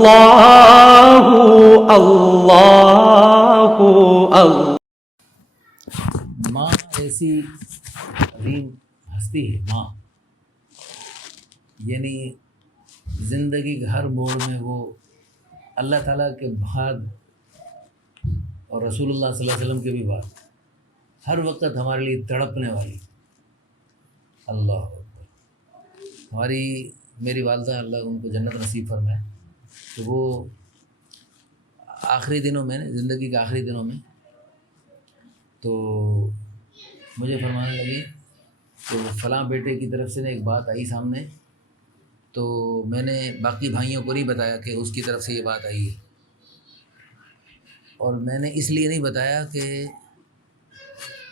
اللہ اللہ اللہ۔ ماں ایسی عظیم ہستی ہے، ماں یعنی زندگی کے ہر موڑ میں وہ اللہ تعالیٰ کے بعد اور رسول اللہ صلی اللہ علیہ وسلم کے بھی بعد ہر وقت ہمارے لیے تڑپنے والی۔ اللہ اکبر۔ ہماری میری والدہ اللہ ان کو جنت نصیب فرمائے، تو وہ آخری دنوں میں زندگی کے آخری دنوں میں تو مجھے فرمانے لگی کہ فلاں بیٹے کی طرف سے ایک بات آئی سامنے، تو میں نے باقی بھائیوں کو نہیں بتایا کہ اس کی طرف سے یہ بات آئی ہے، اور میں نے اس لیے نہیں بتایا کہ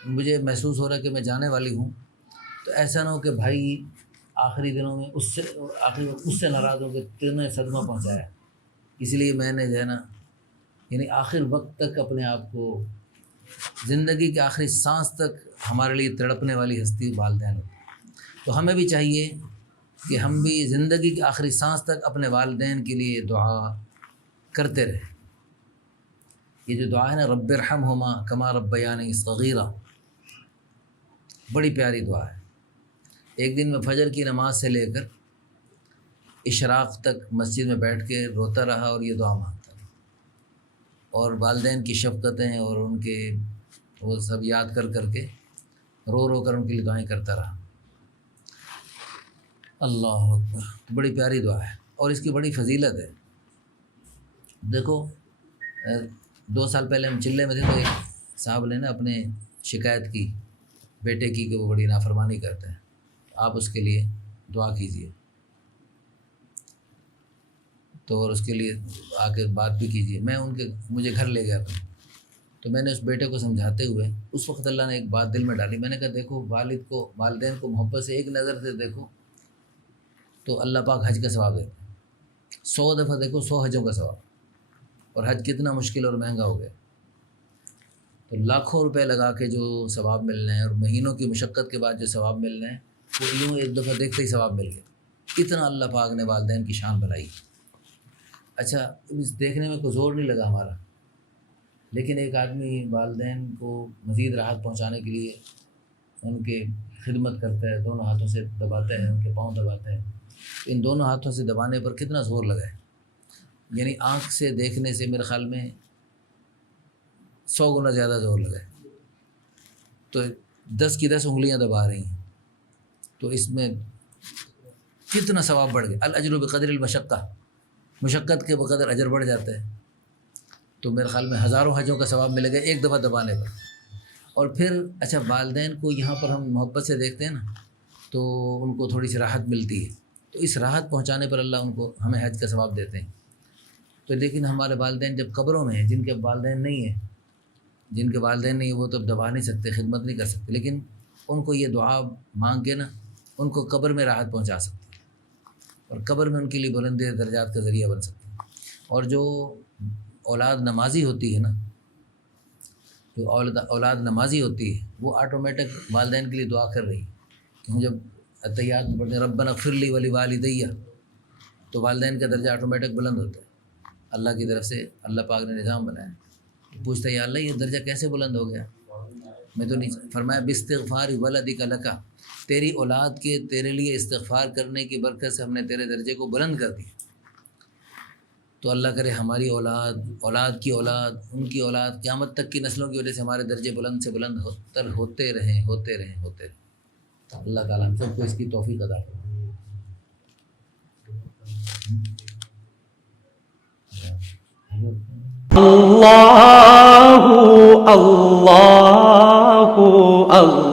مجھے محسوس ہو رہا کہ میں جانے والی ہوں، تو ایسا نہ ہو کہ بھائی آخری دنوں میں اس سے ناراض ہو کہ تم نے صدمہ پہنچایا۔ اس لیے میں نے جو ہے نا یعنی آخر وقت تک اپنے آپ کو، زندگی کے آخری سانس تک ہمارے لیے تڑپنے والی ہستی والدین۔ تو ہمیں بھی چاہیے کہ ہم بھی زندگی کے آخری سانس تک اپنے والدین کے لیے دعا کرتے رہیں۔ یہ جو دعا ہے نا، رب ارحمہما کما ربیانی صغیرہ، بڑی پیاری دعا ہے۔ ایک دن میں فجر کی نماز سے لے کر اشراق تک مسجد میں بیٹھ کے روتا رہا اور یہ دعا مانگتا رہا، اور والدین کی شفقتیں اور ان کے وہ سب یاد کر کے رو کر ان کے لیے دعائیں کرتا رہا۔ اللہ اکبر، بڑی پیاری دعا ہے اور اس کی بڑی فضیلت ہے۔ دیکھو 2 سال پہلے ہم چلے میں تھے، تو ایک صاحب نے نا اپنے شکایت کی بیٹے کی کہ وہ بڑی نافرمانی کرتا ہے، آپ اس کے لیے دعا کیجیے، تو اور اس کے لیے آ کے بات بھی کیجیے۔ میں مجھے گھر لے گیا تھا، تو میں نے اس بیٹے کو سمجھاتے ہوئے اس وقت اللہ نے ایک بات دل میں ڈالی۔ میں نے کہا دیکھو، والدین کو محبت سے ایک نظر سے دیکھو تو اللہ پاک حج کا ثواب دیتا ہے، 100 دفعہ دیکھو 100 حجوں کا ثواب، اور حج کتنا مشکل اور مہنگا ہو گیا، تو لاکھوں روپے لگا کے جو ثواب ملنا ہے اور مہینوں کی مشقت کے بعد جو ثواب ملنا ہے، وہ یوں ایک دفعہ دیکھتے ہی ثواب مل گیا۔ اتنا اللہ پاک نے والدین کی شان بڑھائی۔ اچھا، اس دیکھنے میں کوئی زور نہیں لگا ہمارا، لیکن ایک آدمی والدین کو مزید راحت پہنچانے کے لیے ان کے خدمت کرتا ہے، دونوں ہاتھوں سے دباتا ہے، ان کے پاؤں دباتا ہے، ان دونوں ہاتھوں سے دبانے پر کتنا زور لگا ہے، یعنی آنکھ سے دیکھنے سے میرے خیال میں 100 گنا زیادہ زور لگا ہے، تو 10 کی 10 انگلیاں دبا رہی ہیں، تو اس میں کتنا ثواب بڑھ گیا۔ الاجر بقدر المشقہ، مشقت کے بقدر اجر بڑھ جاتا ہے، تو میرے خیال میں ہزاروں حجوں کا ثواب ملے گا ایک دفعہ دبانے پر۔ اور پھر اچھا، والدین کو یہاں پر ہم محبت سے دیکھتے ہیں نا، تو ان کو تھوڑی سی راحت ملتی ہے، تو اس راحت پہنچانے پر اللہ ہمیں حج کا ثواب دیتے ہیں۔ تو لیکن ہمارے والدین جب قبروں میں ہیں، جن کے والدین نہیں ہیں وہ تو دبا نہیں سکتے، خدمت نہیں کر سکتے، لیکن ان کو یہ دعا مانگ کے نا ان کو قبر میں راحت پہنچا سکتے ہیں، اور قبر میں ان کے لیے بلند درجات کا ذریعہ بن سکتے ہیں۔ اور جو اولاد نمازی ہوتی ہے نا، اولاد نمازی ہوتی ہے، وہ آٹومیٹک والدین کے لیے دعا کر رہی ہے، کہ جب اتحیات میں پڑھتے ہیں ربنا اغفر لی ولوالدی، تو والدین کا درجہ آٹومیٹک بلند ہوتا ہے۔ اللہ کی طرف سے اللہ پاک نے نظام بنایا، پوچھتا ہے یا اللہ یہ درجہ کیسے بلند ہو گیا؟ میں تو نہیں، فرمایا باستغفار ولدک لک، تیری اولاد کے تیرے لیے استغفار کرنے کی برکت سے ہم نے تیرے درجے کو بلند کر دیا۔ تو اللہ کرے ہماری اولاد کی اولاد، ان کی اولاد، قیامت تک کی نسلوں کی وجہ سے ہمارے درجے بلند سے بلند ہوتے رہیں۔ اللہ تعالیٰ ہم سب کو اس کی توفیق عطا فرمائے۔ اللہ اللہ اللہ۔